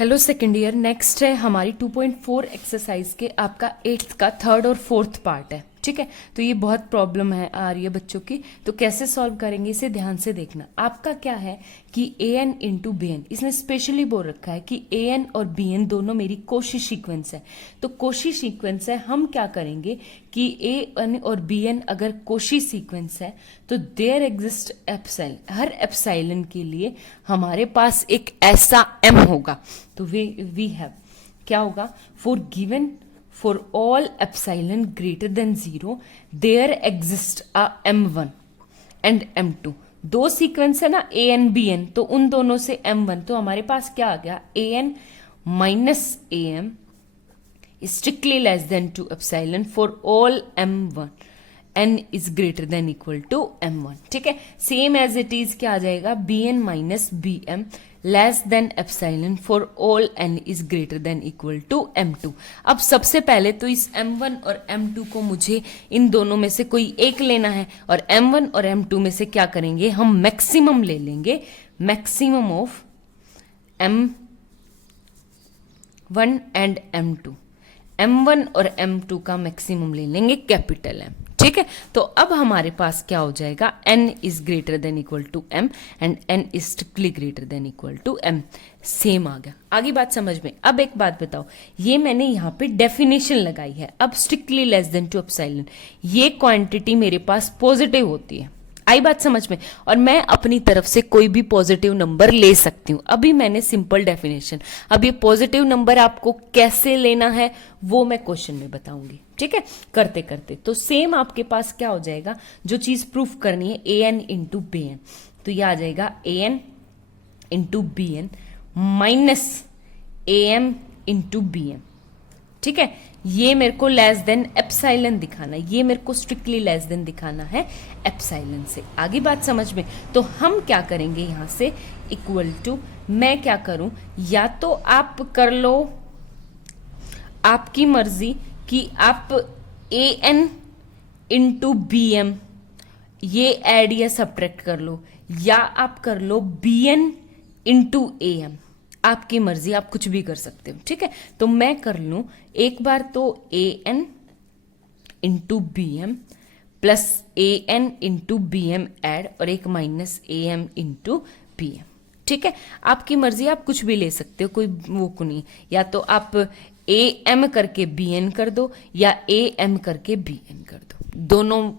Hello second year. Next है हमारी 2.4 exercise के आपका 8th का 3rd और 4th पार्ट है। ठीक है, तो ये बहुत प्रॉब्लम है आ रही है बच्चों की, तो कैसे सॉल्व करेंगे इसे ध्यान से देखना। आपका क्या है कि A N into B N, इसने स्पेशली बोल रखा है कि ए एन और बी एन दोनों मेरी कोशी सीक्वेंस है। तो कोशी सीक्वेंस है, हम क्या करेंगे कि ए एन और बी एन अगर कोशी सीक्वेंस है तो देयर एग्जिस्ट एप्साइलन, हर एप्साइलन के लिए हमारे पास एक ऐसा एम होगा। तो वी हैव क्या होगा, for all epsilon greater than 0 there exists a m1 and m2। दो सीक्वेंस है ना ए एन बी एन, तो उन दोनों से m1, तो हमारे पास क्या आ गया a N minus A m strictly less than to epsilon for all m1 n is greater than equal to m1। ठीक है, सेम एज इट इज क्या आ जाएगा B N minus B M less than epsilon for all n is greater than equal to m2। अब सबसे पहले तो इस m1 और m2 को मुझे इन दोनों में से कोई एक लेना है, और m1 और m2 में से क्या करेंगे हम मैक्सिमम ले लेंगे, maximum of m1 and m2। m1 और m2 का मैक्सिमम ले लेंगे कैपिटल M। ठीक है, तो अब हमारे पास क्या हो जाएगा n is greater than equal to m and n is strictly greater than equal to m। Same आ गया, आगे बात समझ में। अब एक बात बताओ, ये मैंने यहाँ पे डेफिनेशन लगाई है। अब strictly less than to epsilon, ये क्वांटिटी मेरे पास पॉजिटिव होती है, आई बात समझ में, और मैं अपनी तरफ से कोई भी पॉजिटिव नंबर ले सकती हूं। अभी मैंने सिंपल डेफिनेशन, अब ये पॉजिटिव नंबर आपको कैसे लेना है वो मैं क्वेश्चन में बताऊंगी। ठीक है, करते करते तो सेम आपके पास क्या हो जाएगा, जो चीज प्रूफ करनी है A N into B n, तो ये आ जाएगा a N into B N minus A m into b m. ठीक है, ये मेरे को लेस देन एप्सिलॉन दिखाना है, ये मेरे को स्ट्रिक्टली लेस देन दिखाना है एप्सिलॉन से। आगे बात समझ में, तो हम क्या करेंगे यहां से इक्वल टू, मैं क्या करूं, या तो आप कर लो आपकी मर्जी कि आप a N into b m ये ऐड या सब्ट्रैक्ट कर लो, या आप कर लो b n into a m, आपकी मर्जी, आप कुछ भी कर सकते हो। ठीक है, तो मैं कर लूं एक बार तो a N into b M plus a N into b m add, और एक माइनस ए एम इंटू बी एम। ठीक है, आपकी मर्जी, आप कुछ भी ले सकते हो, कोई वो को नहीं, या तो आप ए एम करके बी एन कर दो या ए एम करके बी एन कर दो, दोनों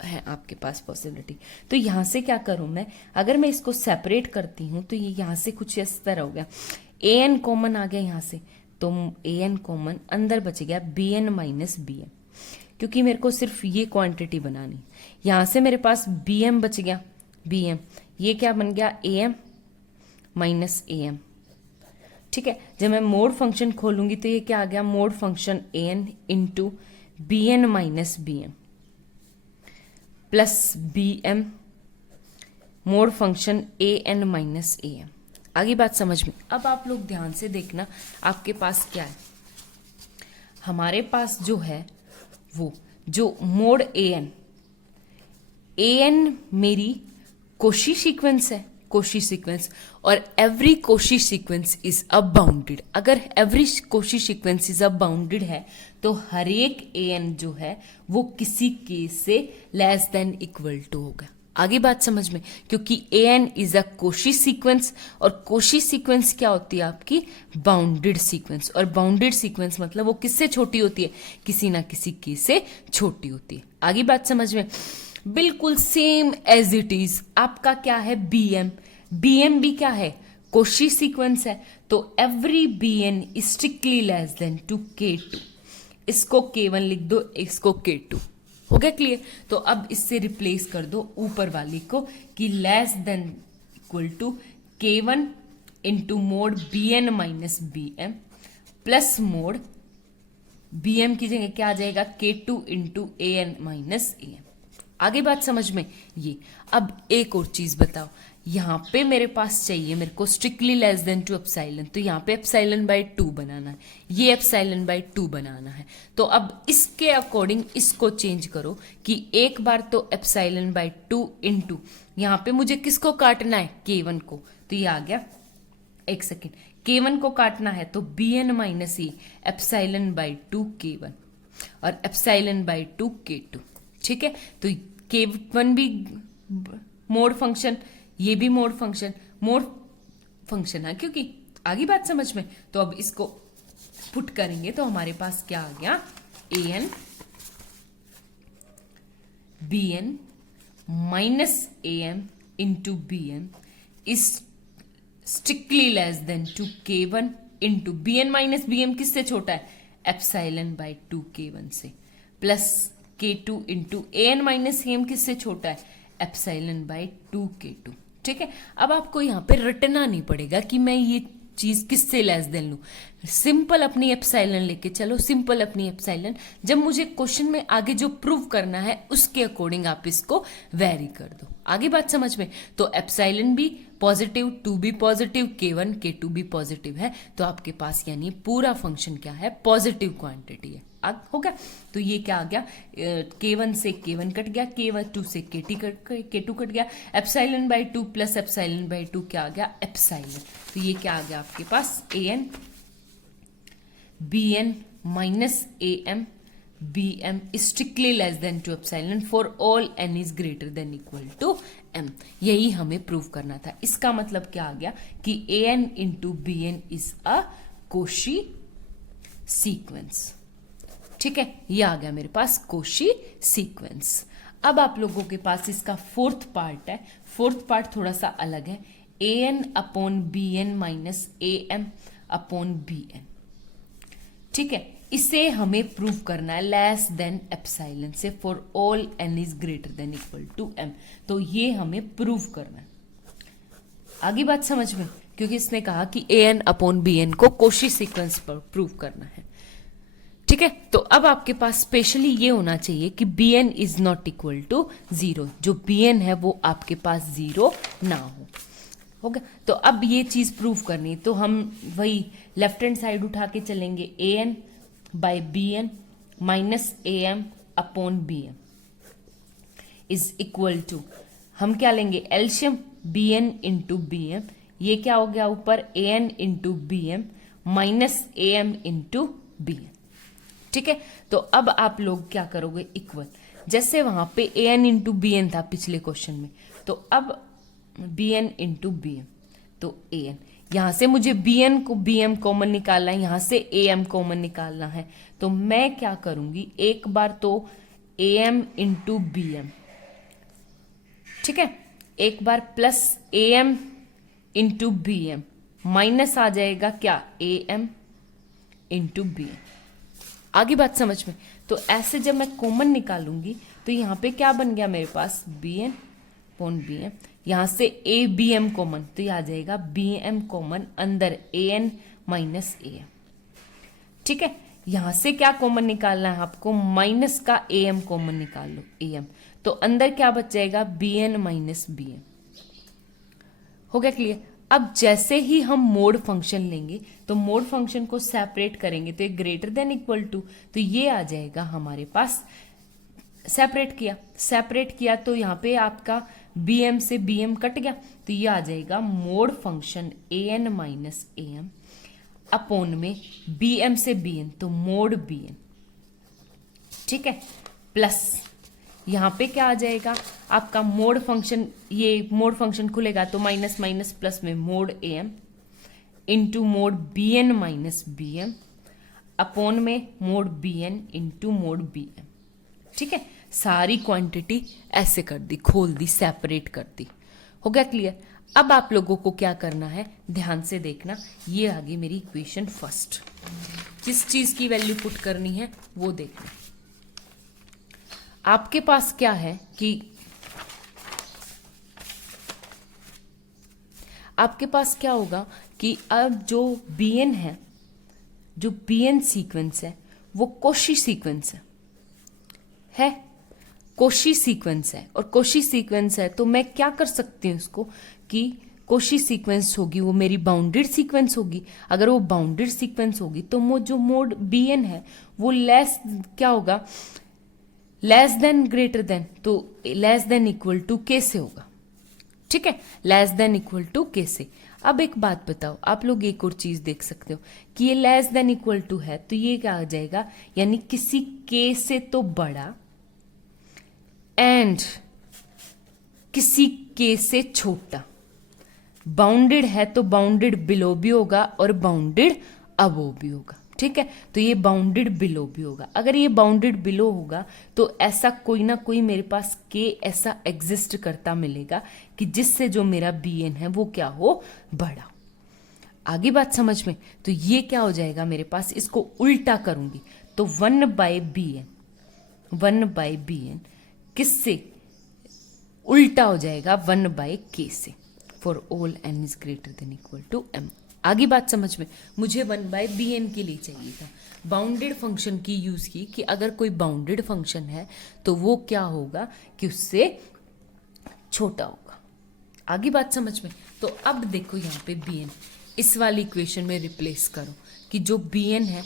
है आपके पास पॉसिबिलिटी। तो यहां से क्या करूं मैं, अगर मैं इसको सेपरेट करती हूं तो ये यहां से कुछ इस तरह हो गया, ए एन कॉमन आ गया यहां से, तो ए एन कॉमन, अंदर बच गया B N minus B M, क्योंकि मेरे को सिर्फ ये क्वांटिटी बनानी। यहां से मेरे पास बी एम बच गया, बी एम, ये क्या बन गया A M minus A M. ठीक है, जब मैं मोड फंक्शन खोलूंगी तो ये क्या आ गया, mod function A N into B N minus B M plus B M mod function A N minus A M. आगे बात समझ में। अब आप लोग ध्यान से देखना, आपके पास क्या है, हमारे पास जो है वो जो मोड ए एन मेरी कोशी सीक्वेंस है, कोशी सीक्वेंस, और every Cauchy sequence is a bounded. अगर every Cauchy sequence is a bounded है तो हर एक ए एन जो है वो किसी केस से लेस देन इक्वल टू होगा। आगे बात समझ में, क्योंकि a n is a Cauchy sequence, और कोशी सीक्वेंस क्या होती है आपकी बाउंडेड सीक्वेंस, और बाउंडेड सीक्वेंस मतलब वो किससे छोटी होती है, किसी ना किसी केस से छोटी होती है। आगे बात समझ में, बिल्कुल सेम एज इट इज आपका क्या है बी एम भी क्या है कोशी सीक्वेंस है, तो every B N strictly less than to K2, इसको K1 लिख दो, इसको K2, हो गया क्लियर। तो अब इससे रिप्लेस कर दो ऊपर वाली को कि less than equal to K1 into mod B N minus B M plus mod B M की जगह क्या आ जाएगा K2 into A N minus A M. आगे बात समझ में ये। अब एक और चीज बताओ, यहां पे मेरे पास चाहिए मेरे को strictly less than to epsilon, तो यहाँ पे एप्सिलॉन बाय 2 बनाना है, ये एप्सिलॉन बाय 2 बनाना है। तो अब इसके अकॉर्डिंग इसको चेंज करो कि एक बार तो एप्सिलॉन बाय 2 इंटू यहाँ पे मुझे किसको काटना है K1 को, तो ये आ गया एक सेकेंड, K1 को काटना है तो Bn minus E epsilon by 2 K1 और एप्साइलन बाई 2 K2। ठीक है, तो K1 भी मोड फंक्शन, ये भी मोड फंक्शन है, क्योंकि आगे बात समझ में। तो अब इसको पुट करेंगे तो हमारे पास क्या आ गया, an bn minus am into bm is strictly less than to K1 into bn minus bm किससे छोटा है, एप्साइलन बाई 2 K1 से, plus K2 into an minus am किससे छोटा है, एप्साइलन बाई 2 K2। ठीक है, अब आपको यहां पे रटना नहीं पड़ेगा कि मैं ये चीज किससे लेस देन लूं, सिंपल अपनी एप्साइलन लेके चलो, सिंपल अपनी एप्साइलन, जब मुझे क्वेश्चन में आगे जो प्रूव करना है उसके अकॉर्डिंग आप इसको वेरी कर दो। आगे बात समझ में। तो एप्साइलन भी पॉजिटिव, 2 भी पॉजिटिव, K1 K2 भी पॉजिटिव है, तो आपके पास यानी पूरा फंक्शन क्या है, पॉजिटिव क्वांटिटी है। हो गया, तो ये क्या आ गया, K1 से K1 कट गया, K2 से K2 कट गया, epsilon by 2 plus epsilon by 2 क्या आ गया, एप्साइलन। तो ये क्या आ गया आपके पास, an bn minus am bm strictly less than to epsilon for all n is greater than equal to m। यही हमें प्रूव करना था। इसका मतलब क्या आ गया कि an into bn is a Cauchy sequence. ठीक है, ये आ गया मेरे पास कोशी सीक्वेंस। अब आप लोगों के पास इसका फोर्थ पार्ट है, फोर्थ पार्ट थोड़ा सा अलग है, an upon bn minus am upon bn। ठीक है, इसे हमें प्रूव करना है लेस देन एप्साइलन से for all n is greater than equal to m। तो ये हमें प्रूव करना है। आगे बात समझ में, क्योंकि इसने कहा कि an अपॉन bn को कोशी सीक्वेंस पर प्रूव करना है। ठीक है, तो अब आपके पास स्पेशली ये होना चाहिए कि bn is not equal to 0, जो bn है वो आपके पास 0 ना हो गया। तो अब ये चीज प्रूव करनी, तो हम वही लेफ्ट हैंड साइड उठा के चलेंगे, an by bn minus am upon bm is equal to, हम क्या लेंगे, एल्शियम bn इंटू bm, ये क्या हो गया ऊपर, an into bm minus am into bm। ठीक है, तो अब आप लोग क्या करोगे, इक्वल, जैसे वहां पे an इंटू bn था पिछले क्वेश्चन में, तो अब bn इंटू bm, तो an, यहां से मुझे bn को bm कॉमन निकालना है, यहां से am कॉमन निकालना है, तो मैं क्या करूंगी, एक बार तो am इंटू bm, ठीक है, एक बार plus am into bm minus आ जाएगा क्या, am इंटू bm। आगे बात समझ में। तो ऐसे जब मैं कॉमन निकालूंगी तो यहाँ पे क्या बन गया मेरे पास, bn अपॉन bm, यहाँ से a bm कॉमन, तो ये आ जाएगा bm कॉमन अंदर an माइनस am। ठीक है, यहाँ से क्या कॉमन निकालना है आपको, माइनस का am कॉमन निकाल लो, am, तो अंदर क्या बच जाएगा, bn माइनस bm। हो गया क्लियर। अब जैसे ही हम मोड फंक्शन लेंगे तो मोड फंक्शन को सेपरेट करेंगे, तो ये ग्रेटर देन इक्वल टू, तो ये आ जाएगा हमारे पास, सेपरेट किया तो यहाँ पे आपका bm से bm कट गया, तो ये आ जाएगा mode function an minus am upon में bm से bn, तो मोड bn। ठीक है, प्लस यहाँ पे क्या आ जाएगा आपका मोड फंक्शन, ये मोड फंक्शन खुलेगा तो माइनस माइनस प्लस में mod am into mod bn minus bm upon में mod bn into mod bm। ठीक है, सारी क्वांटिटी ऐसे कर दी, खोल दी, सेपरेट कर दी। हो गया क्लियर। अब आप लोगों को क्या करना है, ध्यान से देखना, ये आ गई मेरी इक्वेशन फर्स्ट, किस चीज की वैल्यू पुट करनी है वो देखना। आपके पास क्या है कि आपके पास क्या होगा कि अब जो bn है, जो bn सीक्वेंस है वो कोशी सीक्वेंस है कोशी सीक्वेंस है, और कोशी सीक्वेंस है तो मैं क्या कर सकती हूँ इसको कि कोशी सीक्वेंस होगी वो मेरी बाउंडेड सीक्वेंस होगी। अगर वो बाउंडेड सीक्वेंस होगी तो जो मोड bn है वो लेस क्या होगा, लेस देन ग्रेटर देन, तो लेस देन इक्वल टू के से होगा। ठीक है, लेस देन इक्वल टू के से। अब एक बात बताओ, आप लोग एक और चीज देख सकते हो कि ये लेस देन इक्वल टू है, तो ये क्या आ जाएगा, यानी किसी के से तो बड़ा एंड किसी के से छोटा। बाउंडेड है तो बाउंडेड बिलो भी होगा और बाउंडेड अबो भी होगा, ठीक है। तो ये बाउंडेड बिलो भी होगा। अगर ये बाउंडेड बिलो होगा तो ऐसा कोई ना कोई मेरे पास के ऐसा एग्जिस्ट करता मिलेगा कि जिससे जो मेरा बी एन है वो क्या हो, बड़ा। आगे बात समझ में? तो ये क्या हो जाएगा मेरे पास, इसको उल्टा करूंगी तो 1/bn, 1/bn किससे उल्टा हो जाएगा, 1/k से, for all n is greater than equal to m। आगे बात समझ में? मुझे 1/bn के लिए चाहिए था, बाउंडेड फंक्शन की यूज की कि अगर कोई बाउंडेड फंक्शन है तो वो क्या होगा कि उससे छोटा होगा। आगे बात समझ में? तो अब देखो यहाँ पे bn इस वाली इक्वेशन में रिप्लेस करो कि जो bn है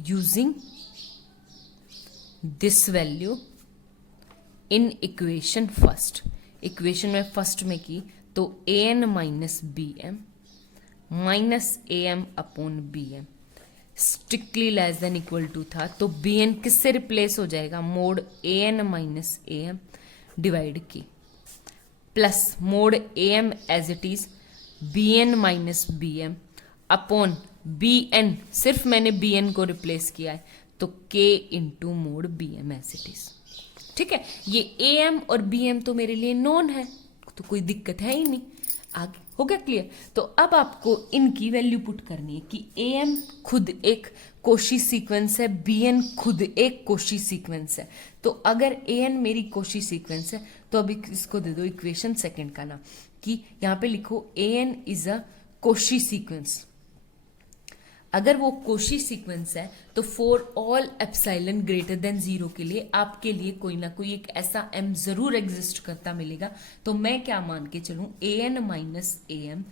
using this value in equation first, equation में फर्स्ट में की तो an minus B m minus A M upon b M strictly less than equal to था, तो बी एन किससे रिप्लेस हो जाएगा, mod A N minus A m divide की plus mod a m as it is b N minus B m upon B n, सिर्फ मैंने B N को replace किया है तो K into mod B M as it is, ठीक है। ये ए एम और बी एम तो मेरे लिए नॉन है तो कोई दिक्कत है ही नहीं। आगे हो गया क्लियर? तो अब आपको इनकी वैल्यू पुट करनी है कि ए एम खुद एक कोशी सीक्वेंस है, बी एन खुद एक कोशी सीक्वेंस है। तो अगर ए एन मेरी कोशी सीक्वेंस है तो अभी इसको दे दो इक्वेशन सेकंड का नाम, कि यहाँ पे लिखो a n is a Cauchy sequence. अगर वो कोशी सीक्वेंस है तो for all epsilon greater than 0 के लिए आपके लिए कोई ना कोई एक ऐसा m जरूर एग्जिस्ट करता मिलेगा। तो मैं क्या मान के चलूं, a N minus A m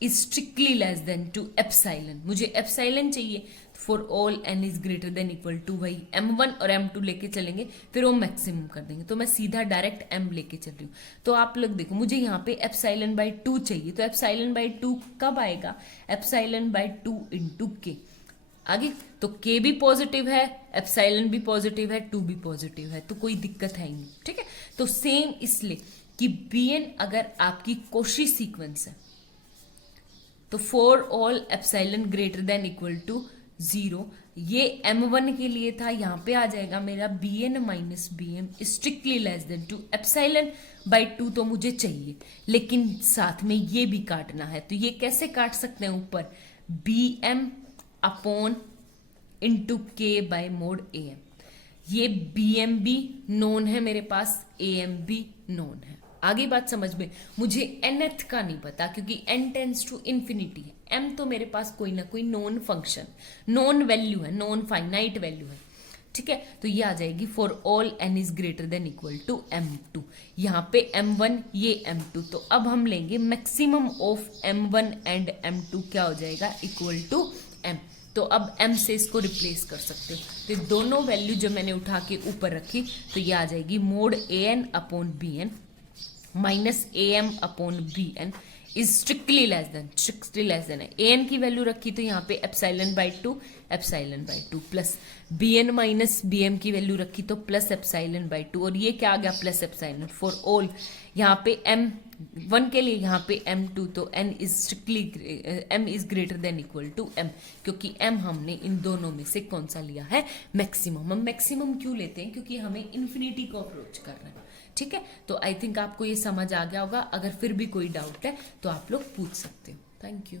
is strictly less than to epsilon, मुझे एप्सिलॉन चाहिए for all n is greater than equal to, वही m1 और m2 लेके चलेंगे फिर वो मैक्सिमम कर देंगे। तो मैं सीधा डायरेक्ट m लेके चल रही हूँ। तो आप लोग देखो मुझे यहाँ पे एप्सिलॉन बाई 2 चाहिए, तो एप्सिलॉन बाई 2 कब आएगा, एप्सिलॉन बाई 2 इंटू के। आगे तो k भी पॉजिटिव है, एप्सिलॉन भी पॉजिटिव है, 2 भी पॉजिटिव है, तो कोई दिक्कत है ही नहीं, ठीक है। तो सेम इसलिए कि bn अगर आपकी कोशी सीक्वेंस है तो for all epsilon greater than equal to 0, ये m1 के लिए था, यहाँ पे आ जाएगा मेरा bn minus B M strictly less than to epsilon by 2 तो मुझे चाहिए, लेकिन साथ में ये भी काटना है। तो ये कैसे काट सकते हैं, ऊपर bm अपॉन इंटू के बाय मोड ए एम, ये bm भी नोन है मेरे पास, am भी नोन है। आगे बात समझ में? मुझे nth का नहीं पता क्योंकि n टेंस टू इन्फिनिटी है, m तो मेरे पास कोई ना कोई नॉन फंक्शन, नॉन वैल्यू है, नॉन फाइनाइट वैल्यू है, ठीक है। तो ये आ जाएगी for all n is greater than equal to m2, यहाँ पे m1 ये m2, तो अब हम लेंगे maximum of m1 and m2 क्या हो जाएगा, इक्वल टू m। तो अब m से इसको रिप्लेस कर सकते हो, तो दोनों वैल्यू जो मैंने उठा के ऊपर रखी तो ये आ जाएगी mod A N upon B N minus A M upon B N is strictly less than है। ए एन की वैल्यू रखी तो यहाँ पे epsilon by 2 plus B N minus B M की वैल्यू रखी तो प्लस एप्सिलॉन बाई 2, और ये क्या आ गया, प्लस एप्सिलॉन फॉर ऑल, यहाँ पे m1 के लिए यहाँ पे m2, तो n is strictly m is greater than equal to m, क्योंकि m हमने इन दोनों में से कौन सा लिया है, मैक्सिमम। हम मैक्सिमम क्यों लेते हैं, क्योंकि हमें इन्फिनिटी को अप्रोच करना है, ठीक है। तो आई थिंक आपको ये समझ आ गया होगा, अगर फिर भी कोई डाउट है तो आप लोग पूछ सकते हो। Thank you.